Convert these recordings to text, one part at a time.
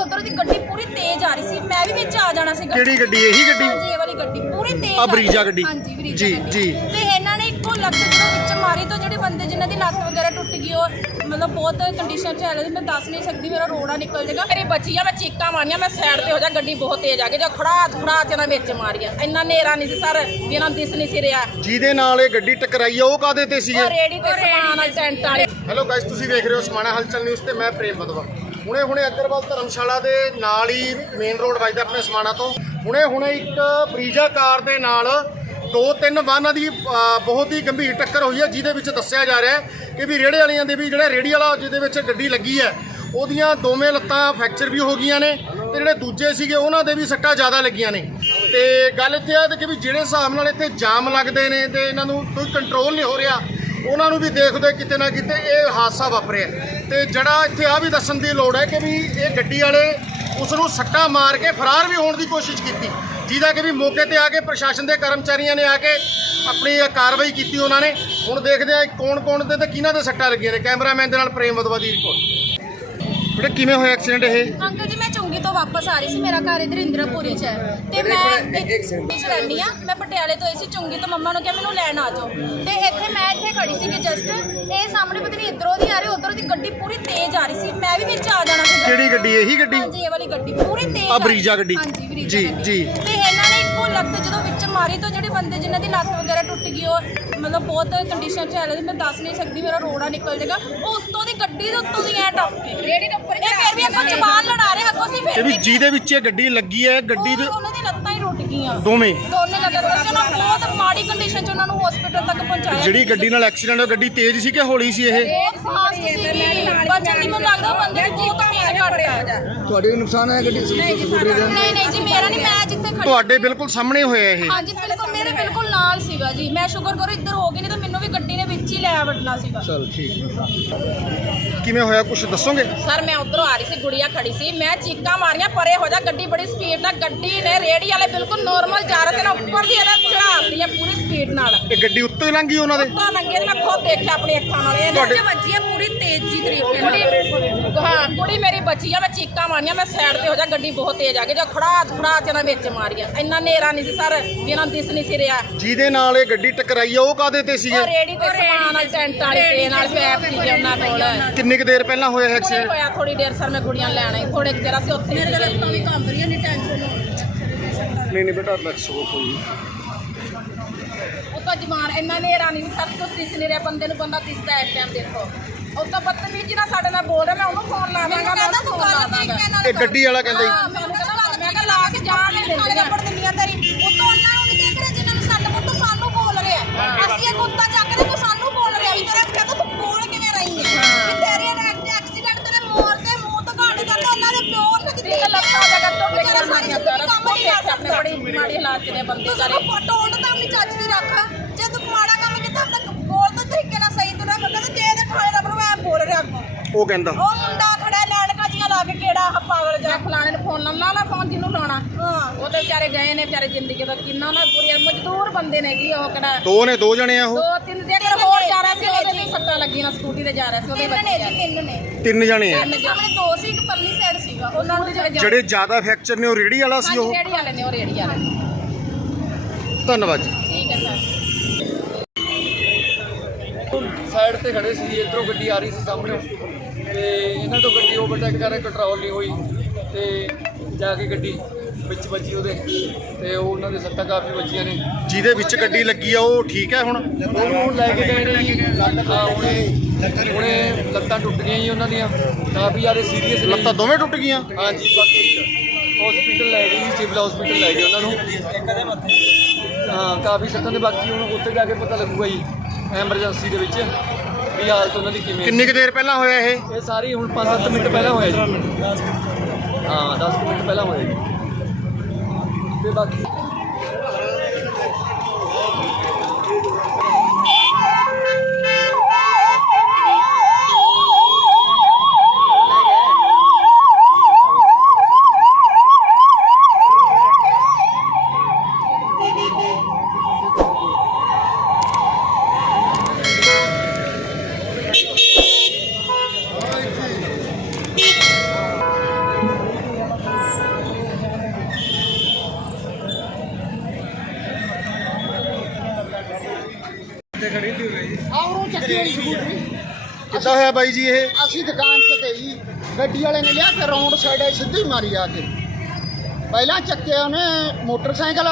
ਉਧਰ ਦੀ ਗੱਡੀ ਪੂਰੀ ਤੇਜ਼ ਆ ਰਹੀ ਸੀ। ਮੈਂ ਵੀ ਵਿੱਚ ਆ ਜਾਣਾ ਸੀ ਕਿਹੜੀ ਗੱਡੀ? ਇਹੀ ਗੱਡੀ? ਹਾਂਜੀ ਇਹ ਵਾਲੀ ਗੱਡੀ। ਪੂਰੀ ਤੇਜ਼ ਆ ਬਰੀਜਾ। ਗੱਡੀ? ਹਾਂਜੀ ਬਰੀਜਾ ਜੀ। ਜੀ। ਤੇ ਇਹਨਾਂ ਨੇ ਇੱਕੋ ਲੱਤ ਜਦੋਂ ਵਿੱਚ ਮਾਰੀ ਤੋਂ ਜਿਹੜੇ ਬੰਦੇ ਜਿਨ੍ਹਾਂ ਦੀ ਲੱਤ ਵਗੈਰਾ ਟੁੱਟ ਗਈ ਉਹ ਮਤਲਬ ਬਹੁਤ ਕੰਡੀਸ਼ਨ ਚ ਹੈ ਮੈਂ ਦੱਸ ਨਹੀਂ ਸਕਦੀ ਮੇਰਾ ਰੋੜਾ ਨਿਕਲ ਜਾਏਗਾ। ਮੇਰੀ ਬੱਚੀ ਆ ਮੈਂ ਚੀਕਾਂ ਮਾਰੀਆਂ ਮੈਂ ਸਾਈਡ ਤੇ ਹੋ ਜਾ ਗੱਡੀ ਬਹੁਤ ਤੇਜ਼ ਆ ਗਈ। ਜੋ ਖੜਾ ਖੜਾ ਚ ਨਾ ਵਿੱਚ ਮਾਰੀਆ। ਇੰਨਾ ਨੇਰਾ ਨਹੀਂ ਸੀ ਸਰ ਵੀ ਇਹਨਾਂ ਨੂੰ ਦਿਸ ਨਹੀਂ ਸੀ ਰਿਹਾ। ਜਿਹਦੇ ਨਾਲ ਇਹ ਗੱਡੀ ਟਕਰਾਈ ਆ ਉਹ ਕਾਦੇ ਤੇ ਸੀਗੇ? ਉਹ ਰੇੜੀ ਤੇ ਸਮਾਨ ਵਾਲੇ ਟੈਂਟ ਵਾਲੇ। ਹੈਲੋ ਗਾਇਸ ਤੁਸੀਂ ਵੇਖ ਰਹੇ ਹੋ ਸਮਾਣਾ ਹਲਚਲ ਨਿਊਜ਼ ਤੇ ਮੈਂ ਪ੍ਰੇਮ ਬਦਵਾ ਹੁਣੇ ਹੁਣੇ ਅਗਰਵਾਲ ਧਰਮਸ਼ਾਲਾ ਦੇ ਨਾਲ ਹੀ ਮੇਨ ਰੋਡ ਵੱਜਦਾ ਆਪਣੇ ਸਮਾਣਾ ਤੋਂ। ਹੁਣੇ ਹੁਣੇ ਇੱਕ ਬਰੀਜਾ ਕਾਰ ਦੇ ਨਾਲ ਦੋ ਤਿੰਨ ਵਾਹਨਾਂ ਦੀ ਬਹੁਤ ਹੀ ਗੰਭੀਰ ਟੱਕਰ ਹੋਈ ਹੈ, ਜਿਹਦੇ ਵਿੱਚ ਦੱਸਿਆ ਜਾ ਰਿਹਾ ਹੈ ਕਿ ਵੀ ਰੇੜੇ ਵਾਲਿਆਂ ਦੇ ਵੀ ਜਿਹੜਾ ਰੇੜੀ ਵਾਲਾ ਜਿਹਦੇ ਵਿੱਚ ਗੱਡੀ ਲੱਗੀ ਹੈ, ਉਹਦੀਆਂ ਦੋਵੇਂ ਲੱਤਾਂ ਫ੍ਰੈਕਚਰ ਵੀ ਹੋ ਗਈਆਂ ਨੇ ਤੇ ਜਿਹੜੇ ਦੂਜੇ ਸੀਗੇ, ਉਹਨਾਂ ਦੇ ਵੀ ਸੱਟਾਂ ਜ਼ਿਆਦਾ ਲੱਗੀਆਂ ਨੇ। ਤੇ ਗੱਲ ਇੱਥੇ ਆ ਕਿ ਵੀ ਜਿਹੜੇ ਹਿਸਾਬ ਨਾਲ ਇੱਥੇ ਜਾਮ ਲੱਗਦੇ ਨੇ ਤੇ ਇਹਨਾਂ ਨੂੰ ਕੋਈ ਕੰਟਰੋਲ ਨਹੀਂ ਹੋ ਰਿਹਾ, ਉਹਨਾਂ ਨੂੰ ਵੀ ਦੇਖਦੇ ਕਿਤੇ ਨਾ ਕਿਤੇ ਇਹ ਹਾਦਸਾ ਵਾਪਰਿਆ। ਤੇ ਜਿਹੜਾ ਇੱਥੇ ਆ ਵੀ ਦੱਸਣ ਦੀ ਲੋੜ ਹੈ ਕਿ ਵੀ ਇਹ ਗੱਡੀ ਵਾਲੇ ਉਸ ਨੂੰ ਸੱਟਾ ਮਾਰ ਕੇ ਫਰਾਰ ਵੀ ਹੋਣ ਦੀ ਕੋਸ਼ਿਸ਼ ਕੀਤੀ, ਜਿਹਦਾ ਕਿ ਵੀ ਮੌਕੇ ਤੇ ਆ ਕੇ ਪ੍ਰਸ਼ਾਸਨ ਦੇ ਕਰਮਚਾਰੀਆਂ ਨੇ ਆ ਕੇ ਆਪਣੀ ਕਾਰਵਾਈ ਕੀਤੀ ਉਹਨਾਂ ਨੇ। ਹੁਣ ਦੇਖਦੇ ਆ ਕੌਣ ਕੌਣ 'ਤੇ ਤੇ ਕਿਹਨਾਂ ਦੇ ਸੱਟਾਂ ਲੱਗੀਆਂ ਨੇ। ਕੈਮਰਾਮੈਨ ਦੇ ਨਾਲ ਪ੍ਰੇਮ ਵਦਵਾ ਦੀ ਰਿਪੋਰਟ ਬੇਟਾ, ਕਿਵੇਂ ਹੋਇਆ ਐਕਸੀਡੈਂਟ ਇਹ? ਅੰਕਲ ਜੀ, ਮੈਂ ਤੋਂ ਵਾਪਸ ਆ ਰਹੀ ਸੀ ਮੇਰਾ ਘਰ ਇਧਰ ਇੰਦਰਾਪੁਰੀ ਚ ਹੈ ਤੇ ਮੈਂ ਇੱਥੇ ਰਹਿੰਦੀ ਆ ਮੈਂ ਪਟਿਆਲੇ ਤੋਂ ਆਈ ਸੀ ਚੁੰਗੀ ਤੋਂ ਮੰਮਾ ਨੂੰ ਕਿਹਾ ਮੈਨੂੰ ਲੈਣ ਆ ਜਾਓ ਤੇ ਇੱਥੇ ਮੈਂ ਇੱਥੇ ਖੜੀ ਸੀ ਕਿ ਜਸਟ ਇਹ ਸਾਹਮਣੇ ਪਤਾ ਨਹੀਂ ਇਧਰੋਂ ਦੀ ਆ ਰਹੀ ਉਧਰੋਂ ਦੀ ਗੱਡੀ ਪੂਰੀ ਤੇਜ਼ ਆ ਰਹੀ ਸੀ ਮੈਂ ਵੀ ਵਿੱਚ ਆ ਜਾਣਾ ਸੀ ਕਿਹੜੀ ਗੱਡੀ ਇਹੀ ਗੱਡੀ ਹਾਂਜੀ ਇਹ ਵਾਲੀ ਗੱਡੀ ਪੂਰੀ ਤੇਜ਼ ਆ ਬਰੀਜਾ। ਗੱਡੀ? ਹਾਂਜੀ ਬਰੀਜਾ ਜੀ। ਜੀ। ਤੇ ਇਹਨਾਂ ਨੇ ਇੱਕੋ ਲੱਤ ਜਦੋਂ ਵਿੱਚ ਮਾਰੀ ਤੋਂ ਜਿਹੜੇ ਬੰਦੇ ਜਿਨ੍ਹਾਂ ਦੀ ਲੱਤ ਵਗੈਰਾ ਟੁੱਟ ਗਈ ਉਹ ਮਤਲਬ ਬਹੁਤ ਕੰਡੀਸ਼ਨ ਚ ਹੈ ਮੈਂ ਦੱਸ ਨਹੀਂ ਸਕਦੀ ਮੇਰਾ ਰੋੜਾ ਨਿਕਲ ਜਾਏਗਾ। ਉਹ ਉੱਤੋਂ ਦੀ ਗੱਡੀ ਦੇ ਉੱਤੋਂ ਦੀ ਐ ਟੱਪ ਕੇ। ਰੇੜੀ ਦੇ ਉੱਪਰ ਇਹ ਫਿਰ ਵੀ ਅੱਗੋਂ ਜ਼ਬਾਨ ਲੜਾ ਰਹੇ ਅੱਗੋਂ ਸੀ ਫਿਰ ਵੀ ਜਿਹਦੇ ਵਿੱਚ ਇਹ ਗੱਡੀ ਲੱਗੀ ਹੈ ਗੱਡੀ ਦੇ ਉਹ- ਉਹਨਾਂ ਦੀ ਲੱਤਾਂ ਹੀ ਟੁੱਟ ਗਈਆਂ। ਦੋਵੇਂ। ਦੋਨੇ ਲੱਤਾਂ ਟੁੱਟ ਗਈਆਂ। ਉਹਨਾਂ ਬਹੁਤ ਮਾੜੀ ਕੰਡੀਸ਼ਨ ਚ ਉਹਨਾਂ ਨੂੰ ਹਸਪੀਟਲ ਤੱਕ ਪਹੁੰਚਾਇਆ ਜਿਹੜੀ ਗੱਡੀ ਨਾਲ ਐਕਸੀਡੈਂਟ ਹੋਇਆ ਗੱਡੀ ਤੇਜ਼ ਸੀ ਕਿ ਹੌਲੀ ਸੀ ਇਹ? ਬਹੁਤ ਫਾਸਟ ਬਚਨ ਦੀ ਮੈਨੂੰ ਲੱਗਦਾ ਬੰਦੇ ਦੀ ਬਹੁਤ ਆ। ਤੁਹਾਡੇ ਨੁਕਸਾਨ ਹੈ ਗੱਡੀ ਨਹੀਂ ਨਹੀਂ ਜੀ ਮੇਰਾ ਨਹੀਂ ਮੈਂ ਜਿੱਥੇ ਖੜੀ ਤੁਹਾਡੇ ਬਿਲਕੁਲ ਸਾਹਮਣੇ ਹੋਇਆ ਇਹ। ਹਾਂਜੀ ਬਿਲਕੁਲ ਮੇਰੇ ਬਿਲਕੁਲ ਨਾਲ ਸੀਗਾ ਜੀ। ਮੈਂ ਸ਼ੁਕਰ ਕਰੋ ਇੱਧਰ ਹੋ ਗਈ ਨਹੀਂ ਤਾਂ ਮੈਨੂੰ ਵੀ ਗੱਡੀ ਨੇ ਵਿੱਚ ਹੀ ਲੈ ਵੜਨਾ ਸੀਗਾ। ਚਲ ਠੀਕ ਕਿਵੇਂ ਹੋਇਆ ਕੁਝ ਦੱਸੋਗੇ? ਸਰ ਮੈਂ ਉਧਰੋਂ ਆ ਰਹੀ ਸੀ ਗੁੜੀਆ ਖੜੀ ਸੀ। ਮੈਂ ਚੀਕਾਂ ਮਾਰੀਆਂ ਪਰੇ ਹੋ ਜਾ ਗੱਡੀ ਬੜੀ ਸਪੀਡ ਨਾਲ ਗੱਡੀ ਨੇ ਰੇੜੀ ਵਾਲੇ ਬਿਲਕੁਲ ਨਾਰਮਲ ਜਾ ਰਹੇ ਸੀ ਨਾ ਉੱਪਰ ਦੀ ਇਹਦਾ ਚੜਾਤੀ ਹੈ ਪੂਰੀ ਸਪੀਡ ਨਾਲ। ਇਹ ਗੱਡੀ ਉੱਤੋਂ ਹੀ ਲੰਘੀ ਉਹਨਾਂ ਦੇ? ਤਾਂ ਲੰਗੇ ਤੇ ਮੈਂ ਖੁਦ ਦੇਖਿਆ ਆਪਣੀ ਅੱਖਾਂ ਨਾਲ। ਇਹ ਤੁਹਾਡੇ- ਵਿੱਚ ਵੱਜੀ ਹੈ ਪੂਰੀ ਤੇਜ਼ੀ ਤਰੀਕੇ ਨਾਲ। ਹਾਂ ਕੁੜੀ ਮੇਰੀ ਬੱਚੀ ਆ ਮੈਂ ਚੀਕਾਂ ਮਾਰੀਆਂ ਮੈਂ ਸਾਈਡ ਤੇ ਹੋ ਜਾ ਗੱਡੀ ਬਹੁਤ ਤੇਜ਼ ਆ ਗਈ ਜੋ ਖੜਾ ਖੜਾ ਚ ਨਾ ਵਿੱਚ ਮਾਰੀਆ ਇੰਨਾ ਨੇਰਾ ਨਹੀਂ ਸੀ ਸਰ ਵੀ ਇਹਨਾਂ ਨੂੰ ਦਿਸ ਨਹੀਂ ਸੀ ਰਿਹਾ। ਜਿਹਦੇ ਨਾਲ ਇਹ ਗੱਡੀ ਟਕਰਾਈ ਆ ਉਹ ਕਾਦੇ ਤੇ ਸੀਗੇ? ਉਹ ਰੇੜੀ ਤੇ ਸਮਾਨ ਵਾਲੇ ਟੈਂਟ ਵਾਲੇ ਤੇ ਨਾਲ ਪੈਪ ਸੀ ਉਹਨਾਂ ਕੋਲ। ਕਿੰਨੇ ਕੁ ਦੇਰ ਪਹਿਲਾਂ ਹੋਇਆ ਐਕਸੀਡੈਂਟ ਹੋਇਆ ਥੋੜੀ ਦੇਰ ਸਰ ਮੈਂ ਗੁੜੀਆਂ ਲੈਣ ਆਈ ਥੋੜੇ ਕੁ ਦੇਰ ਅਸੀਂ ਉੱਥੇ ਮੇਰੇ ਕੋਲ ਤਾਂ ਵੀ ਕੰਮ ਕਰੀਆਂ ਨਹੀਂ ਟੈਨਸ਼ਨ ਨਹੀਂ ਨਹੀਂ ਬੇਟਾ ਰਿਲੈਕਸ ਹੋ ਕੋਈ। ਉਹ ਤਾਂ ਜਮਾਨ ਇੰਨਾ ਨੇਰਾ ਨਹੀਂ ਸਭ ਕੁਝ ਦਿਸ ਨਹੀਂ ਰਿਹਾ ਬੰਦੇ ਨੂੰ ਬੰਦਾ ਦਿਸਦਾ ਇਸ ਟਾਈਮ ਦੇਖੋ। ਉਹ ਤਾਂ ਬਦਤਮੀਜ਼ੀ ਨਾਲ ਸਾਡੇ ਨਾਲ ਬੋਲ ਰਿਹਾ ਮੈਂ ਉਹਨੂੰ ਫੋਨ ਲਾਵਾਂਗਾ ਮੈਂ ਉਹਨੂੰ ਫੋਨ ਲਾਵਾਂਗਾ ਇਹ ਗੱਡੀ ਵਾਲਾ ਕਹਿੰਦਾ ਜੀ। ਕਹਿੰਦਾ ਮੈਂ ਕਿਹਾ ਲਾ ਕੇ ਜਾਣ ਨਹੀਂ ਦਿੰਦੇ। ਲੱਭੜ ਦਿੰਦੀਆਂ ਤੇਰੀ। ਉਤੋਂ ਉਹਨਾਂ ਨੂੰ ਨਹੀਂ ਦੇਖ ਰਿਹਾ ਜਿਨ੍ਹਾਂ ਨੂੰ ਸੱਟ ਪੁੱਟ ਸਾਨੂੰ ਬੋਲ ਰਿਹਾ। ਅਸੀਂ ਇਹ ਕੁੱਤਾ ਚੱਕ ਕੇ ਤੂੰ ਸਾਨੂੰ ਬੋਲ ਰਿਹਾ ਵੀ ਤੇਰਾ ਕਹਿੰਦਾ ਤੂੰ ਬੋਲ ਕਿਵੇਂ ਰਹੀ ਹੈ? ਵੀ ਤੇਰੇ ਐਕਸੀਡੈਂਟ ਤੇਰੇ ਮੋਰ ਤੇ ਮੂੰਹ ਤੋਂ ਘਾਟ ਕਰਦਾ ਉਹਨਾਂ ਦੇ ਪਿਓ ਨੇ ਦਿੱਤੀ। ਇੱਕ ਲੱਖਾਂ ਜਗ੍ਹਾ ਤੋਂ ਲੈ ਤੇਰਾ ਕੇ ਸਾਰੀ ਕੰਮ ਨਹੀਂ ਕਰ ਆਪਣੇ ਬੜੀ ਮਾੜੀ ਹਾਲਾਤ 'ਚ ਨੇ ਬੰਦੇ ਤੂੰ ਸਾਰੇ ਸਾਨੂੰ ਟੋਲਡ ਤਾਂ ਆਪਣੀ ਚੱਜ ਦੀ ਰੱਖ ਜੇ ਤੂੰ ਮਾੜਾ ਕੰਮ ਕੀਤਾ ਤਾਂ ਬੋਲ ਤਾਂ ਤਰੀਕੇ ਨਾਲ ਸਹੀ ਤੂੰ ਰੱਖ ਕਹਿੰਦਾ ਜੇ ਇਹਦੇ ਠਾਣੇ ਦਾ ਮੈਂ ਬੋਲ ਰਿਹਾ ਅੱਗੋਂ ਉਹ ਕਹਿੰਦਾ। ਉਹ ਮੁੰਡਾ ਖੜਾ ਲੈਣ ਕਾਜੀਆਂ ਲਾ ਕੇ ਕਿਹੜਾ ਆਹ ਪਾਗਲ ਜਾ ਜਾਂ ਫਲਾਣੇ ਨੂੰ ਫੋਨ ਲਾ ਲਾ ਫੋਨ ਜਿਹਨੂੰ ਲਾਉਣਾ। ਹਾਂ। ਉਹ ਤੇ ਵਿਚਾਰੇ ਗਏ ਨੇ ਵਿਚਾਰੇ ਜ਼ਿੰਦਗੀ ਦਾ ਕਿੰਨਾ ਨਾ ਬੁਰੀ ਮਜ਼ਦੂਰ ਬੰਦੇ ਨੇ ਜੀ ਉਹ ਕਿਹੜਾ। ਦੋ ਨੇ ਦੋ ਜਣੇ ਆ ਉਹ। ਦੋ ਤਿੰਨ ਜੇਕਰ ਹੋਰ ਜਾ ਰਿਹਾ ਸੀ ਉਹਦੇ ਵੀ ਸੱਟਾਂ ਲੱਗੀਆਂ ਸਕੂਟੀ ਤੇ ਜਾ ਰਿਹਾ ਸੀ ਉਹਦੇ ਤਿੰਨ ਨੇ ਬੱਚੇ ਜੀ ਤਿੰਨ ਨੇ। ਤਿੰਨ ਜਣੇ ਆ। ਤਿੰਨ ਸਾਹਮਣੇ ਦੋ ਸੀ ਇੱਕ ਪਰਲੀ ਸਾਈਡ ਸੀਗਾ। ਉਹਨਾਂ ਨੂੰ ਜਿਹੜੇ ਜਿਹੜੇ ਜ਼ਿਆਦਾ ਫ੍ਰੈਕਚਰ ਨੇ ਉਹ ਰੇੜੀ ਵਾਲਾ ਸੀ ਉਹ? ਰੇੜੀ ਵਾਲੇ ਨੇ ਉਹ ਰੇੜੀ ਵਾਲੇ ਨੇ। ਧੰਨਵਾਦ ਜੀ। ਠੀਕ ਸਾਈਡ ਤੇ ਖੜੇ ਸੀ ਇਧਰੋਂ ਗੱਡੀ ਆ ਰਹੀ ਸੀ ਸਾਹਮਣੇ। ਤੇ ਇਹਨਾਂ ਤੋਂ ਗੱਡੀ ਓਵਰਟੇਕ ਕਰ ਰਹੇ ਕੰਟਰੋਲ ਨਹੀਂ ਹੋਈ ਤੇ ਜਾ ਕੇ ਗੱਡੀ ਵਿੱਚ ਵੱਜੀ ਉਹਦੇ। ਤੇ ਉਹ ਉਹਨਾਂ ਦੇ ਸੱਟਾਂ ਕਾਫੀ ਵੱਜੀਆਂ ਨੇ। ਜਿਹਦੇ ਵਿੱਚ ਗੱਡੀ ਲੱਗੀ ਆ ਉਹ ਠੀਕ ਹੈ ਹੁਣ? ਉਹਨੂੰ ਲੈ ਕੇ ਗਏ ਨੇ ਜੀ। ਹੁਣੇ ਹੁਣੇ ਲੱਤਾਂ ਟੁੱਟ ਗਈਆਂ ਜੀ ਉਹਨਾਂ ਦੀਆਂ। ਕਾਫੀ ਜ਼ਿਆਦਾ ਸੀਰੀਅਸ ਲੱਤਾਂ ਦੋਵੇਂ ਟੁੱਟ ਗਈਆਂ? ਹਾਂਜੀ ਬਾਕੀ ਹਸਪੀਟਲ ਲੈ ਗਏ ਜੀ ਸਿਵਲ ਹਸਪੀਟਲ ਲੈ ਗਏ ਉਹਨਾਂ ਨੂੰ। ਹਾਂ ਕਾਫੀ ਸੱਟਾਂ ਦੇ ਬਾਕੀ ਹੁਣ ਉੱਥੇ ਜਾ ਕੇ ਪਤਾ ਲੱਗੂਗਾ ਜੀ ਐਮਰਜੈਂਸੀ ਦੇ ਵਿੱਚ। ਵੀ ਹਾਲਤ ਉਹਨਾਂ ਦੀ ਕਿਵੇਂ ਕਿੰਨੀ ਕੁ ਦੇਰ ਪਹਿਲਾਂ ਹੋਇਆ ਇਹ? ਇਹ ਸਾਰੀ ਹੁਣ 5-7 ਮਿੰਟ ਪਹਿਲਾਂ ਹੋਇਆ ਜੀ। ਹਾਂ 10 ਮਿੰਟ ਪਹਿਲਾਂ ਹੋਇਆ ਜੀ। ਤੇ ਬਾਕੀ ਹੋਇਆ ਬਾਈ ਜੀ ਇਹ? ਅਸੀਂ ਦੁਕਾਨ 'ਚ ਤੇ ਹੀ ਗੱਡੀ ਵਾਲੇ ਨੇ ਲਿਆ ਕੇ ਰੌਂਡ ਸਾਈਡ ਸਿੱਧੀ ਮਾਰੀ ਆ ਕੇ। ਪਹਿਲਾਂ ਚੱਕਿਆ ਉਹਨੇ ਮੋਟਰਸਾਈਕਲ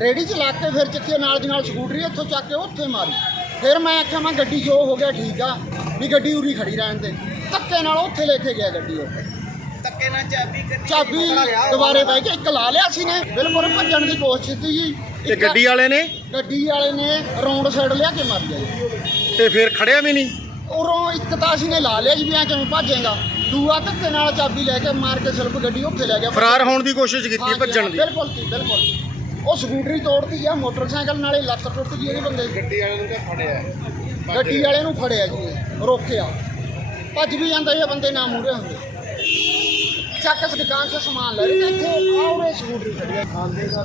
ਰੇੜੀ ਚਲਾ ਕੇ ਫਿਰ ਚੱਕਿਆ ਨਾਲ ਦੀ ਨਾਲ ਸਕੂਟਰੀ ਉੱਥੋਂ ਚੱਕ ਕੇ ਉੱਥੇ ਮਾਰੀ। ਫਿਰ ਮੈਂ ਆਖਿਆ ਮੈਂ ਗੱਡੀ ਜੋ ਹੋ ਗਿਆ ਠੀਕ ਆ ਵੀ ਗੱਡੀ ਉਰੀ ਖੜੀ ਰਹਿਣ ਦੇ। ਧੱਕੇ ਨਾਲ ਉੱਥੇ ਲੈ ਕੇ ਗਿਆ ਗੱਡੀ ਉਹ। ਧੱਕੇ ਨਾਲ ਚਾਬੀ ਚਾਬੀ ਦੁਬਾਰੇ ਬਹਿ ਕੇ ਇੱਕ ਲਾ ਲਿਆ ਸੀ ਨੇ। ਬਿਲਕੁਲ ਭੱਜਣ ਦੀ ਕੋਸ਼ਿਸ਼ ਕੀਤੀ ਜੀ। ਤੇ ਇੱਕ ਗੱਡੀ ਵਾਲੇ ਨੇ? ਗੱਡੀ ਵਾਲੇ ਨੇ ਰੌਂਡ ਸਾਈਡ ਲਿਆ ਕੇ ਮਾਰ ਲਿਆ ਜੀ। ਤੇ ਫਿਰ ਖੜਿਆ ਵੀ ਨਹੀਂ? ਉਰੋਂ ਇੱਕ ਤਾਂ ਅਸੀਂ ਨੇ ਲਾ ਲਿਆ ਜੀ ਵੀ ਐਂ ਕਿਵੇਂ ਭੱਜੇਗਾ? ਦੂਆ ਧੱਕੇ ਨਾਲ ਚਾਬੀ ਲੈ ਕੇ ਮਾਰ ਕੇ ਸਿਰਫ ਗੱਡੀ ਉੱਥੇ ਲੈ ਗਿਆ। ਫਰਾਰ ਹੋਣ ਦੀ ਕੋਸ਼ਿਸ਼ ਕੀਤੀ ਭੱਜਣ ਦੀ। ਬਿਲਕੁਲ ਜੀ ਬਿਲਕੁਲ ਉਹ ਸਕੂਟਰੀ ਤੋੜਤੀ ਆ ਮੋਟਰਸਾਈਕਲ ਨਾਲੇ ਲੱਤ ਟੁੱਟ ਗਈ ਇਹਦੇ ਬੰਦੇ ਦੀ। ਗੱਡੀ ਵਾਲੇ ਨੂੰ ਤਾਂ ਫੜਿਆ। ਗੱਡੀ ਵਾਲੇ ਨੂੰ ਫੜਿਆ ਜੀ ਇਹ, ਰੋਕਿਆ। ਭੱਜ ਵੀ ਜਾਂਦਾ ਇਹ ਬੰਦੇ ਨਾ ਮੂਰੇ ਹੁੰਦੇ। ਚੱਕ ਇਸ ਦੁਕਾਨ 'ਚ ਸਮਾਨ ਲੈ ਰਹੇ ਇੱਥੇ ਆਉਰੇ ਸਕੂਟਰੀ ਖੜੀ ਆ। ਖਾਂਦੇ ਦਾ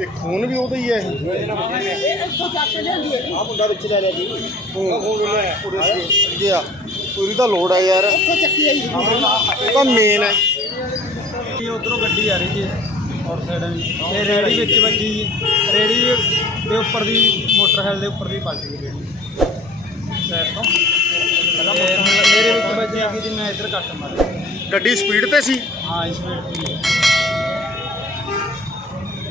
ਇਹ ਖੂਨ ਵੀ ਉਹਦਾ ਹੀ ਹੈ ਇਹ। ਇੱਥੋਂ ਚੱਕ ਕੇ ਲਿਆਂਦੀ ਹੈ ਜੀ। ਆ ਮੁੰਡਾ ਵਿੱਚ ਲੈ ਲਿਆ ਜੀ ਉਹ ਖੂਨ ਲੈ ਗਿਆ ਪੂਰੀ ਤਾਂ ਲੋੜ ਹੈ ਯਾਰ। ਇੱਥੋਂ ਚੱਕੀ ਆਈ ਸਕੂਟਰੀ ਇਹ ਤਾਂ ਮੇਨ ਹੈ। ਜੀ ਉਧਰੋਂ ਗੱਡੀ ਆ ਰਹੀ ਜੀ। ਔਰ ਸਾਈਡ ਵੀ ਇਹ ਰੇੜੀ ਵਿੱਚ ਵੱਜੀ ਜੀ। ਰੇੜੀ ਦੇ ਉੱਪਰ ਦੀ ਮੋਟਰਸਾਈਕਲ ਦੇ ਉੱਪਰ ਦੀ ਪਲਟ ਗਈ ਰੇੜੀ। ਸਾਈਡ ਤੋਂ। ਤੇ ਮੇਰੇ ਵਿੱਚ ਵੱਜੀ ਆ ਕਿ ਮੈਂ ਇੱਧਰ ਕੱਟ ਮਾਰਿਆ। ਗੱਡੀ ਸਪੀਡ ਤੇ ਸੀ? ਹਾਂ ਇਸ ਵੇਟ ਦੀ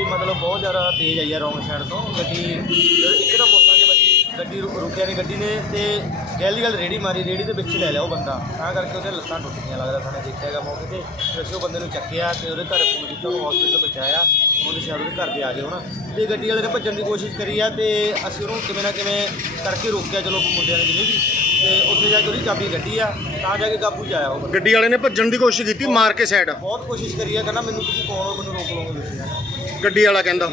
ਮਤਲਬ ਬਹੁਤ ਜ਼ਿਆਦਾ ਤੇਜ਼ ਆਈ ਆ ਰੋਂਗ ਸਾਈਡ ਤੋਂ। ਗੱਡੀ ਇੱਕਦਮ ਮੋਟਰਾਂ 'ਚ ਬੱਚੀ ਗੱਡੀ ਰੁ- ਰੁਕਿਆ ਨਹੀਂ ਗੱਡੀ ਨੇ ਤੇ ਗੈਲੀ ਗੱਲ ਰੇੜੀ ਮਾਰੀ, ਰੇੜੀ ਦੇ ਵਿੱਚ ਲੈ ਲਿਆ ਉਹ ਬੰਦਾ। ਤਾਂ ਕਰਕੇ ਉਹਦੇ ਲੱਤਾਂ ਟੁੱਟ ਗਈਆਂ ਲੱਗਦਾ ਸਾਨੇ ਦੇਖਿਆਗਾ ਮੌਕੇ ਤੇ। ਫਿਰ ਅਸੀਂ ਉਹ ਬੰਦੇ ਨੂੰ ਚੱਕਿਆ ਤੇ ਉਹਦੇ ਘਰ ਫੋਨ ਕੀਤਾ, ਉਹ ਹਸਪੀਟਲ ਪਹੁੰਚਾਇਆ ਉਹਦੇ ਸ਼ਾਇਦ ਉਹਦੇ ਘਰ ਦੇ ਆ ਗਏ ਹੋਣਾ। ਤੇ ਗੱਡੀ ਵਾਲੇ ਨੇ ਭੱਜਣ ਦੀ ਕੋਸ਼ਿਸ਼ ਕਰੀ ਆ ਤੇ ਅਸੀਂ ਉਹਨੂੰ ਕਿਵੇਂ ਨਾ ਕਿਵੇਂ ਕਰਕੇ ਰੋਕਿਆ, ਚਲੋ ਮੁੰਡਿਆਂ ਨੇ ਜਿਵੇਂ ਵੀ ਤੇ ਉੱਥੇ ਜਾ ਕੇ ਉਹਦੀ ਚਾਬੀ ਕੱਢੀ ਆ ਤਾਂ ਜਾ ਕੇ ਕਾਬੂ 'ਚ ਆਇਆ ਉਹ ਬੰਦਾ। ਗੱਡੀ ਵਾਲੇ ਨੇ ਭੱਜਣ ਦੀ ਕੋਸ਼ਿਸ਼ ਕੀਤੀ ਮਾਰ ਕੇ ਸਾਈਡ ਬਹੁਤ ਕੋਸ਼ਿਸ਼ ਕਰੀ ਆ ਕਹਿੰਦਾ ਮੈਨੂੰ ਤੁਸੀਂ ਹੋ ਮੈਨੂੰ ਰੋਕ ਲਓਗੇ ਤੁਸੀਂ ਗੱਡੀ ਵਾਲਾ ਕਹਿੰਦਾ।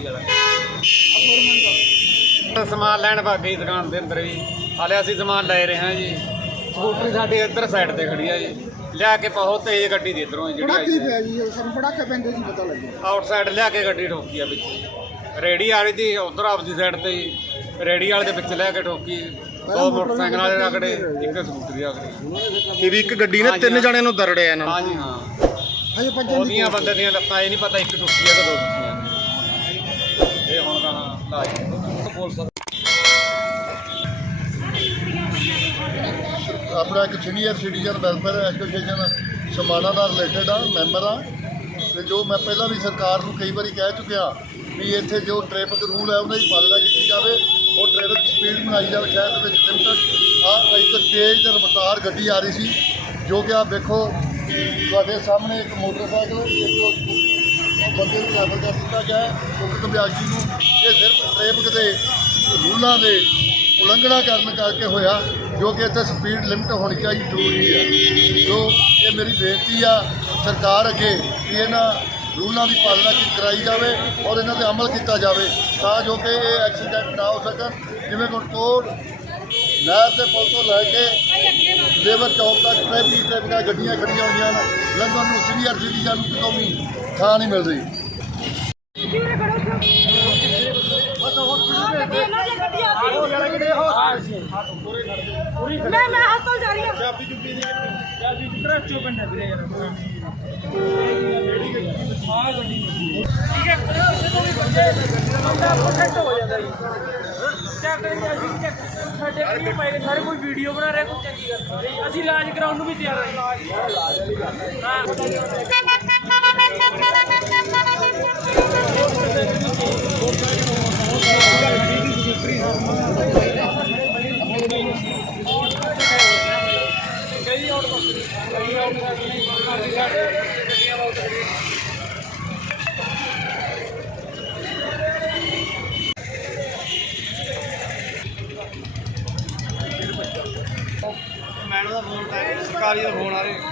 ਸਮਾਨ ਲੈਣ ਭੱਗ ਗਈ ਦੁਕਾਨ ਦੇ ਅੰਦਰ ਜੀ ਹਾਲੇ ਅਸੀਂ ਸਮਾਨ ਲੈ ਰਹੇ ਹਾਂ ਜੀ। ਸਕੂਟਰੀ ਸਾਡੀ ਇੱਧਰ ਸਾਈਡ ਤੇ ਖੜੀ ਆ ਜੀ। ਲਿਆ ਕੇ ਬਹੁਤ ਤੇਜ਼ ਗੱਡੀ ਦੀ ਇੱਧਰੋਂ ਜਿਹੜੀ ਬੜਾ ਕੀ ਆਈ ਪਿਆ ਜੀ ਸਾਨੂੰ ਬੜਾ ਕੇ ਪੈਂਦੇ ਜੀ ਪਤਾ ਲੱਗਿਆ ਆਊਟਸਾਈਡ ਲਿਆ ਕੇ ਗੱਡੀ ਠੋਕੀ ਆ ਵਿੱਚ। ਰੇੜੀ ਆ ਰਹੀ ਸੀ ਉਧਰ ਆਪਦੀ ਸਾਈਡ ਤੇ ਜੀ ਰੇੜੀ ਵਾਲੇ ਦੇ ਵਿੱਚ ਲਿਆ ਕੇ ਠੋਕੀ। ਦੋ ਮੋਟਰਸਾਈਕਲ ਵਾਲੇ ਰਗੜੇ ਇੱਕ ਸਕੂਟਰੀ ਰਗੜੀ। ਕਿ ਵੀ ਇੱਕ ਗੱਡੀ ਨੇ ਤਿੰਨ ਜਣਿਆਂ ਨੂੰ ਦਰੜਿਆ ਇਹਨਾਂ ਨੂੰ। ਹਾਂਜੀ ਹਾਂ। ਹਜੇ ਭੱਜਣ ਦੀ ਉਹਦੀਆਂ ਬੰਦੇ ਦੀਆਂ ਲੱਤਾਂ ਇਹ ਨਹੀਂ ਪਤਾ ਇੱਕ ਟੁੱਟੀ ਆ ਕਿ ਦੋ ਟੁੱਟੀਆਂ ਇਹ ਹੁਣ ਤਾਂ ਲਾਜ ਪੁਲਿਸ ਆਪਣਾ ਇੱਕ senior citizen welfare association Samana ਦਾ ਰਿਲੇਟਡ ਆ ਮੈਂਬਰ ਆ। ਤੇ ਜੋ ਮੈਂ ਪਹਿਲਾਂ ਵੀ ਸਰਕਾਰ ਨੂੰ ਕਈ ਵਾਰੀ ਕਹਿ ਚੁੱਕਿਆ ਵੀ ਇੱਥੇ ਜੋ ਟ੍ਰੈਫਿਕ ਰੂਲ ਹੈ ਉਹਨਾਂ ਦੀ ਪਾਲਣਾ ਕੀਤੀ ਜਾਵੇ। ਟ੍ਰੈਫਿਕ ਸਪੀਡ ਬਣਾਈ ਜਾਵੇ ਸ਼ਹਿਰ ਦੇ ਵਿੱਚ ਲਿਮਟਡ ਆ ਇੱਕ ਤੇਜ਼ ਰਫ਼ਤਾਰ ਗੱਡੀ ਆ ਰਹੀ ਸੀ ਜੋ ਕਿ ਆ ਵੇਖੋ ਤੁਹਾਡੇ ਸਾਹਮਣੇ ਇੱਕ ਮੋਟਰਸਾਈਕਲ ਇੱਕ ਬੰਦੇ ਨੂੰ ਰੈਫਰ ਕਰ ਦਿੱਤਾ ਗਿਆ ਹੈ, ਮੁਕਤ ਵਿਅਕਤੀ ਨੂੰ ਇਹ ਸਿਰਫ ਟ੍ਰੈਫਿਕ ਦੇ ਰੂਲਾਂ ਦੇ ਉਲੰਘਣਾ ਕਰਨ ਕਰਕੇ ਹੋਇਆ ਜੋ ਕਿ ਇੱਥੇ ਸਪੀਡ ਲਿਮਟ ਹੋਣੀ ਚਾਹੀਦੀ ਜ਼ਰੂਰੀ ਹੈ। ਜੋ ਇਹ ਮੇਰੀ ਬੇਨਤੀ ਆ ਸਰਕਾਰ ਅੱਗੇ ਕਿ ਇਹਨਾਂ ਰੂਲਾਂ ਦੀ ਪਾਲਣਾ ਕੀ ਕਰਾਈ ਜਾਵੇ ਔਰ ਇਹਨਾਂ ਤੇ ਅਮਲ ਕੀਤਾ ਜਾਵੇ ਤਾਂ ਜੋ ਕਿ ਇਹ ਐਕਸੀਡੈਂਟ ਨਾ ਹੋ ਸਕਣ। ਜਿਵੇਂ ਕੋਟ ਨਹਿਰ ਦੇ ਪੁਲ ਤੋਂ ਲੈ ਕੇ ਲੇਬਰ ਚੌਕ ਤੱਕ ਟ੍ਰੈਫਿਕ ਟ੍ਰੈਫਿਕਾਂ ਗੱਡੀਆਂ ਖੜੀਆਂ ਹੋਈਆਂ ਨੇ ਲੰਘਣ ਨੂੰ ਸੀਨੀਅਰ ਸਿਟੀਜ਼ਨ ਨੂੰ ਕਿਤੋਂ ਵੀ ਥਾਂ ਨਹੀਂ ਮਿਲ ਰਹੀ। ਮੈਂ ਮੈਂ ਹਸਪਤਾਲ ਜਾ ਰਹੀ ਹਾਂ। ਸਾਰੇ ਕੋਈ ਵੀਡੀਓ ਬਣਾ ਰਿਹਾ ਕੋਈ ਚੰਗੀ ਗੱਲ ਅਸੀਂ ਇਲਾਜ ਕਰਾਉਣ ਨੂੰ ਵੀ ਤਿਆਰ ਹਾਂ ਮੈਡਮ ਦਾ ਫੋਨ ਤਾਂ ਸਰਕਾਰੀ ਦਾ ਫੋਨ ਆ ਰਿਹਾ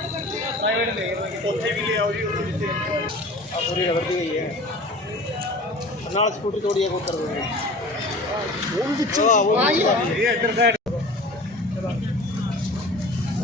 ਪ੍ਰਾਈਵੇਟ ਲੈ ਗਏ ਉੱਥੇ ਵੀ ਲੈ ਆਓ ਜੀ ਉਹਦੇ ਵਿੱਚ ਆ ਪੂਰੀ ਰਬੜ ਦੀ ਗਈ ਹੈ ਨਾਲ ਸਕੂਟੀ ਤੋੜੀ ਹੈ ਕੋਤਰ ਦੇ ਉਹ ਵਿੱਚੋਂ ਆਈ ਇਹ ਇੱਧਰ ਸਾਈਡ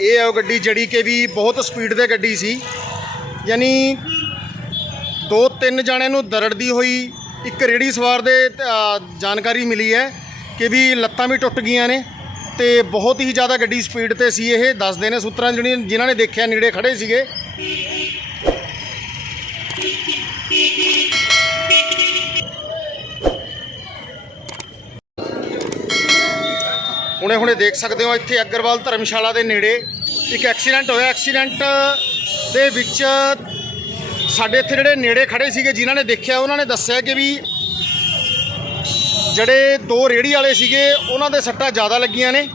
ਇਹ ਉਹ ਗੱਡੀ ਜਿਹੜੀ ਕਿ ਵੀ ਬਹੁਤ ਸਪੀਡ ਤੇ ਗੱਡੀ ਸੀ। ਯਾਨੀ ਦੋ ਤਿੰਨ ਜਣਿਆਂ ਨੂੰ ਦਰੜਦੀ ਹੋਈ ਇੱਕ ਰੇੜੀ ਸਵਾਰ ਦੇ ਜਾਣਕਾਰੀ ਮਿਲੀ ਹੈ ਕਿ ਵੀ ਲੱਤਾਂ ਵੀ ਟੁੱਟ ਗਈਆਂ ਨੇ ਤੇ ਬਹੁਤ ਹੀ ਜ਼ਿਆਦਾ ਗੱਡੀ ਸਪੀਡ ਤੇ ਸੀ ਇਹ। ਦੱਸਦੇ ਨੇ ਸੂਤਰਾਂ ਜਿਹੜੀਆਂ, ਜਿਨ੍ਹਾਂ ਨੇ ਦੇਖਿਆ, ਨੇੜੇ ਖੜੇ ਸੀਗੇ। ਹੁਣੇ ਹੁਣੇ ਦੇਖ ਸਕਦੇ ਹੋ, ਇੱਥੇ ਅਗਰਵਾਲ ਧਰਮਸ਼ਾਲਾ ਦੇ ਨੇੜੇ ਇੱਕ ਐਕਸੀਡੈਂਟ ਹੋਇਆ। ਐਕਸੀਡੈਂਟ ਦੇ ਵਿੱਚ ਸਾਡੇ ਇੱਥੇ ਜਿਹੜੇ ਨੇੜੇ ਖੜੇ ਸੀਗੇ, ਜਿਨ੍ਹਾਂ ਨੇ ਦੇਖਿਆ, ਉਹਨਾਂ ਨੇ ਦੱਸਿਆ ਕਿ ਵੀ ਜਿਹੜੇ ਦੋ ਰੇੜੀ ਵਾਲੇ ਸੀਗੇ, ਉਹਨਾਂ ਦੇ ਸੱਟਾਂ ਜ਼ਿਆਦਾ ਲੱਗੀਆਂ ਨੇ।